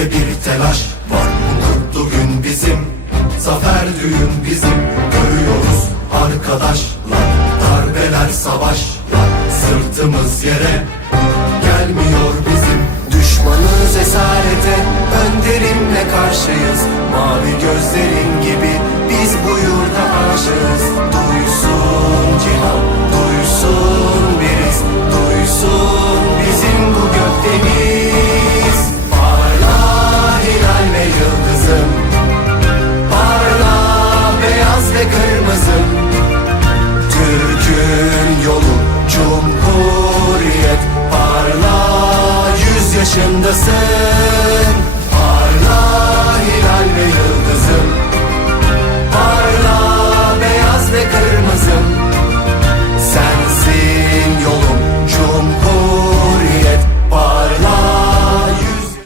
içinde bir telaş var. Bu gün bizim. Zafer düğün bizim. Görüyoruz arkadaşlar. Darbeler savaşlar. Sırtımız yere Gelmiyor bizim. Düşmanız esarete. Önderimle karşıyız. Mavi gözlerin gibi Biz bu yurda aşığız. başındasın